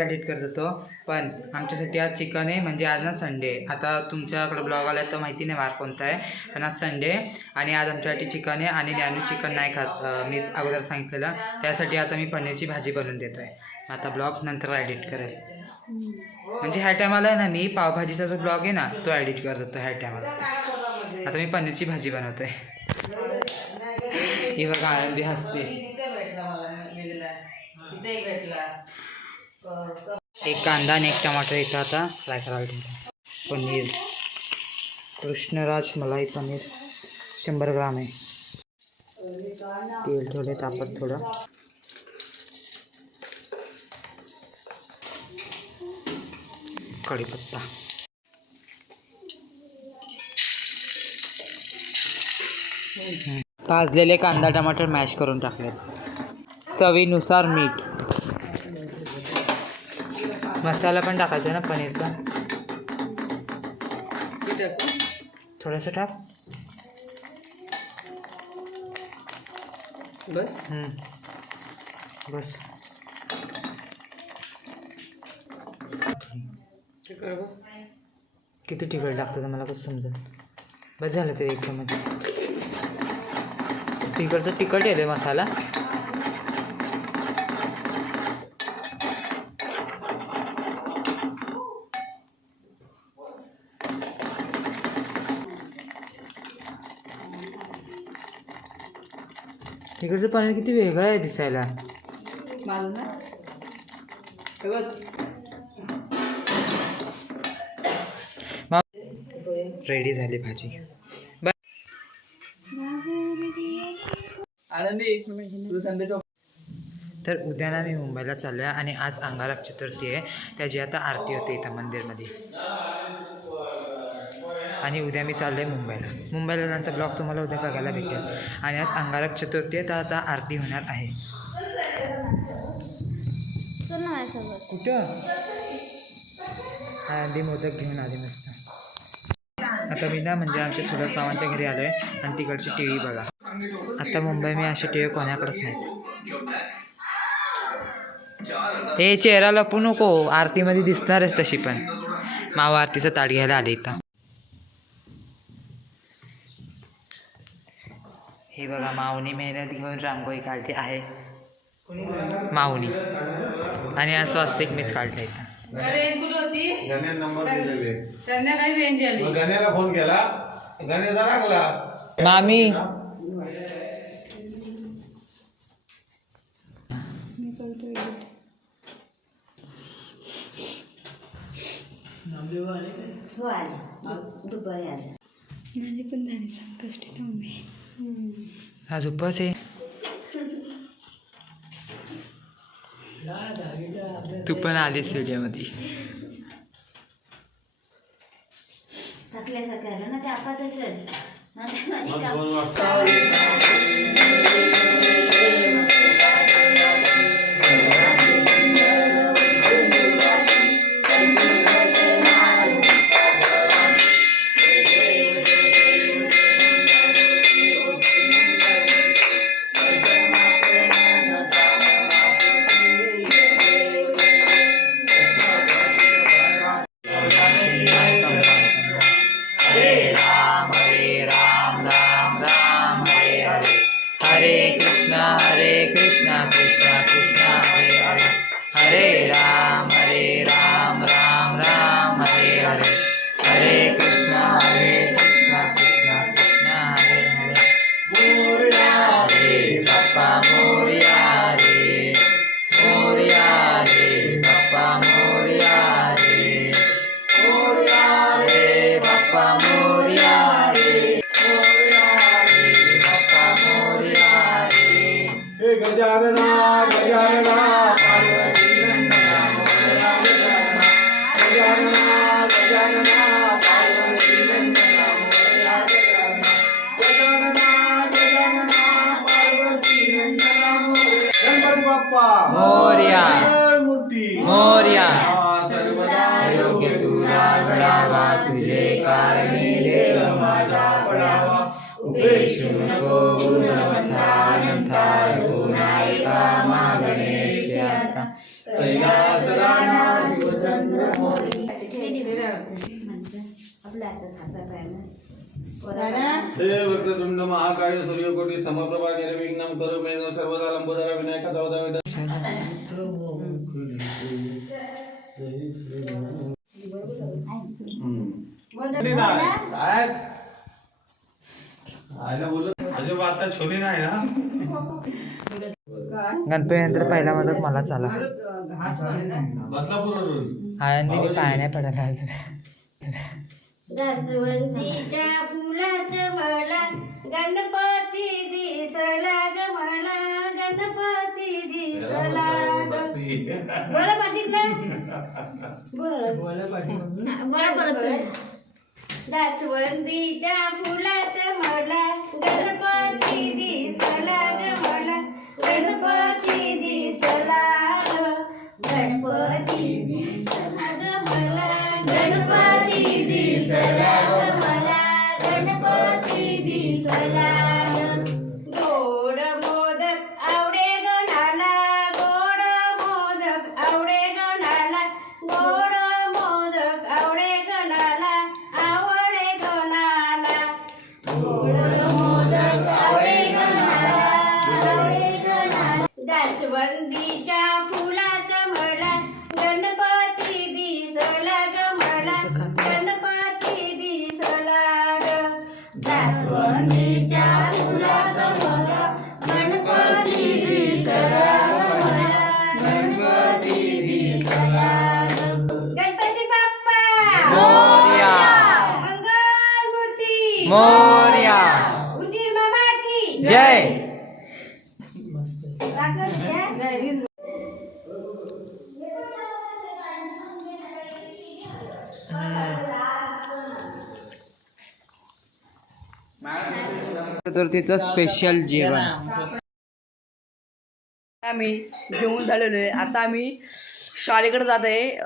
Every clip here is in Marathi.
एडिट करत होतो, पण आमच्यासाठी आज चिकन आहे. म्हणजे आज ना संडे. आता तुमच्याकडे ब्लॉग आला तर माहिती नाही वार कोणता आहे, पण आज संडे आणि आज आमच्यासाठी चिकन आहे. आणि ज्ञानू चिकन नाही खात, मी अगोदर सांगितलेलं. त्यासाठी आता मी पनीरची भाजी बनवून देतो आहे. आता ब्लॉग नंतर एडिट करेल. म्हणजे ह्या टायमाला आहे ना, मी पावभाजीचा जो ब्लॉग आहे ना तो एडिट करत होतो ह्या टायमाला. आता मी पनीरची भाजी बनवतो आहे. ही बघा आनंदी हसते. एक कांदा आणि एक टमाटर इथं आता फ्राय करायला ठेवतो. पनीर कृष्णराज मलाई पनीर 100 ग्राम आहे. तेल ठेवले तापत थोडं. कढीपत्ता, भाजलेले कांदा टमाटर मॅश करून टाकले. चवीनुसार मीठ. मसाला पण टाकायचा ना पनीरचा, थोडंसं टाक बस. बस किती तिखट लागतं तर मला कसं समजेल. बस झालं ते एक चमच. तिकडचं तिखट आहे रे मसाला. तिकडचं पाणी किती वेगळं आहे दिसायला. रेडी झाली भाजी. तर उद्या ना मी मुंबईला चाललो आहे आणि आज अंगारक चतुर्थी आहे. त्याची आता आरती होते इथं मंदिरमध्ये. आणि उद्या मी चाललो आहे मुंबईला त्यांचा ब्लॉग तुम्हाला उद्या बघायला भेटेल. आणि आज अंगारक चतुर्थी आहे तर आता आरती होणार आहे. कुठं आधी मोदक घेऊन आले मस्त. आता मी ना म्हणजे आमच्या थोड्या पावांच्या घरी आलो आहे आणि तिकडची टी व्ही बघा. आता मुंबई मी अशी टी व्ही कोणाकडेच नाहीत. हे चेहरा लपू नको, आरतीमध्ये दिसणारच तशी. पण माव आरतीचं ताट घ्यायला आले इथं. हे बघा माऊनी मेहनत घेऊन रांगोळी काढली आहे. माऊनी आणि असं असते एक मीच काढलं इथं. संध्याकाळी रेंज आली. गण्याला फोन केला, गण्याचा लागला. मामी माझी पण झाली संकष्टी नवमी. आज उपवास आहे. तू पण आलीस व्हिडिओमध्ये. ना ते आपण तसंच मोरया मोरया. योग्य तुला घडावा, तुझे कारणी देव माझा पडावा. उपेक्षु नको गुणवंता, गुणायका मा गणेश आता. कैलास राणा बसला असं खाता प्यायला हे वक्रतुंड महाकाय सूर्यकोटी समप्रभा निर्विघ्नं करो मे सर्वदा लंबोदरा विनायका दावदा अजिबात आता छोटी नाही ना. गणपतीनंतर पहिला मदत मला चाला बदलापूरवरून आळंदी मी पाय नाही पडायला जास्वंदीच्या फुलात मला गणपती दिसला ग मला गणपती दिसला बोला पाटील बोला परत जास्वंदीच्या फुलात मला गणपती दिसला ग मला गणपती दिसला गणपती दिसला ग मला गणपती दिसला ग मला गणपती दिसला गोड मोदक आवडे गणाला गोड मोदक आवडे गणाला गोड मोदक आवडे गणाला आवडे गणाला गोड मोदक आवडे गणाला आवडे गणाला जास्वंदीच्या फुलात मला गणपती दिसला ग मला गणपती दिसला ग जास्वंदीच्या फुलात मला गणपती दिसला ग मला गणपती दिसला ग गणपती बाप्पा मोरया मंगलमूर्ती मोरया उंदीर मामा की जय चतुर्थीचं स्पेशल जेवण आम्ही जेवून झालेलो आहे. आता आम्ही शाळेकडे जात आहे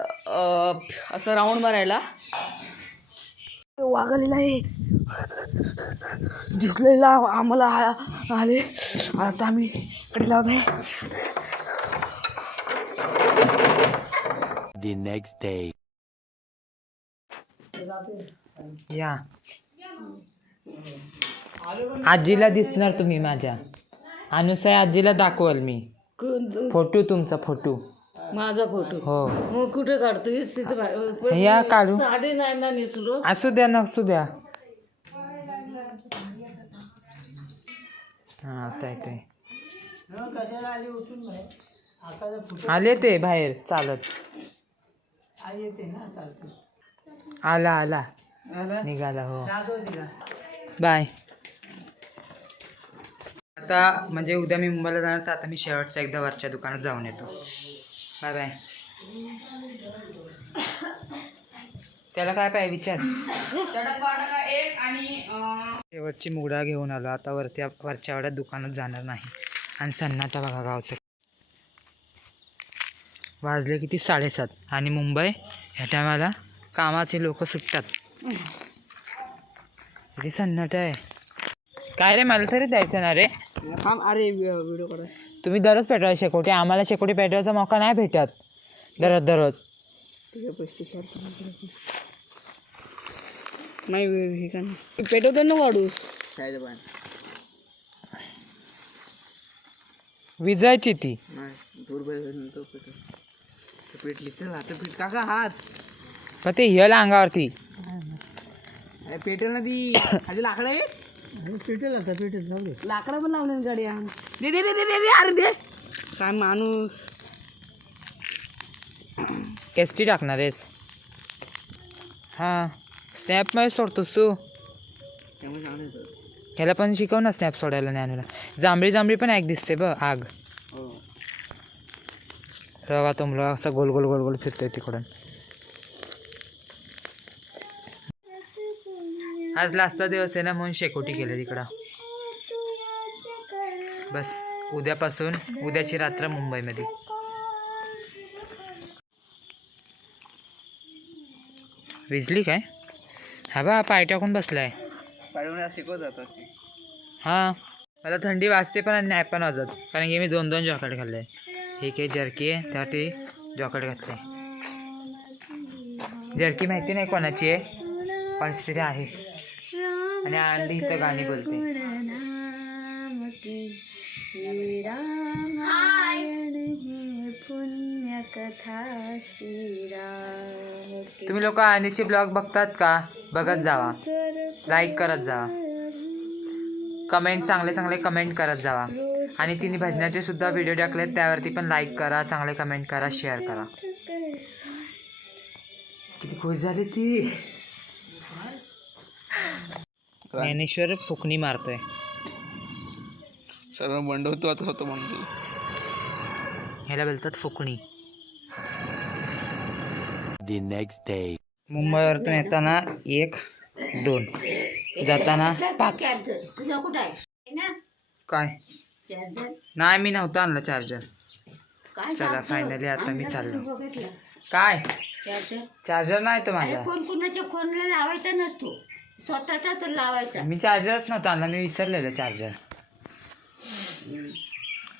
असं राऊंड मारायला. वागलेला आहे दिसलेला आम्हाला आले. आता आम्ही कडे लावत आहे. The next day. या आजीला दिसणार तुम्ही माझ्या अनुसया आजीला दाखवाल मी फोटो तुमचा फोटो माझा फोटो हो मग कुठे काढतो या काढू साडी नाही ना नेसलो. असू द्या नसू द्या हा आता येते आले ते बाहेर चालत आला आला निघाला हो बाय. आता म्हणजे उद्या मी मुंबईला जाणार तर आता मी शेवटच्या एकदा वरच्या दुकानात जाऊन येतो. Bye bye. त्याला काय पाहिजे विचार. शेवटची मुगडा घेऊन आलो. आता वरच्या वाड्यात दुकानात जाणार नाही. आणि सन्नाटा बघा गावचं. वाजले किती 7:30 आणि मुंबई ह्या टायमाला कामाचे लोक सुटतात. किती सन्नाटा आहे काय रे. मला तरी द्यायचं ना रे. अरे व्हिडिओ काढ. तुम्ही दररोज पेटवायला शेकोटी. आम्हाला शेकोटी पेटवायचा मौका नाही भेटत दररोज. नाही हे का नाही पेटवतो ना वाढूस विजायची ती पेटली. चल आता पीठ काका हात पण ते हिला अंगावरती पेटेल ना ती. आधी लाकडं आहे पेटेल. आता पेटेल लावले लाकडं पण लावले गाडी. दे दे दे दे दे अरे दे. काय माणूस एसटी टाकणार आहेस. हां स्नॅपमध्ये सोडतोस तू. ह्याला पण शिकव ना स्नॅप सोडायला. ज्ञानूला जांभळी जांभळी पण एक दिसते बघ आग. बघा तो मुलगा असा गोल गोल गोल गोल फिरतोय तिकडून. आज लास्टचा दिवस आहे ना म्हणून शेकोटी केली तिकडं. बस उद्यापासून उद्याची रात्र मुंबईमध्ये. विजली काय हा बा पाय टाकून बसलाय. शिकवत जातो. हां मला थंडी वाजते पण आणि नाही पण वाजत कारण की मी 2 जॉकेट घातले. एक आहे जर्की आहे त्यासाठी जॉकेट घातले. जर्की माहिती नाही कोणाची आहे कोणीच तरी आहे आणि आनंदी इथं गाणी बोलते. पुण्य कथा श्रीराम. तुम्ही लोक आनंदीचे ब्लॉग बघतात का? बघत जावा, लाईक करत जावा, कमेंट चांगले कमेंट करत जावा. आणि तिने भजनाचे सुद्धा व्हिडिओ टाकलेत, त्यावरती पण लाईक करा, चांगले कमेंट करा, शेअर करा. किती खुश झाली ती. ज्ञानेश्वर फुकणी मारतोय. सर्व बंडवतो आता स्वतः बंडू. ह्याला बोलतात फुकणी. The next day. मुंबईवरतून येताना 1, 2, जाताना 5. तुझा कुठं आहे ना काय चार्जर? नाही, मी नव्हता आणला चार्जर. काय चला चार्जर? फायनली आता मी आणलं चाललो. तू बघितलं काय चार्जर? चार्जर नाही तो अरे माझा. कोण कोणाच्या फोनला लावायचा नसतो, स्वतःचाच लावायचा. मी चार्जरच नव्हता आणला, मी विसरलेलं चार्जर.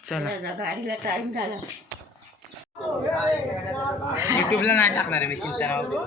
चला चला, गाडीला टाइम झाला. युट्यूबला नाही टाकणार आहे मी, चिंता राहू दे.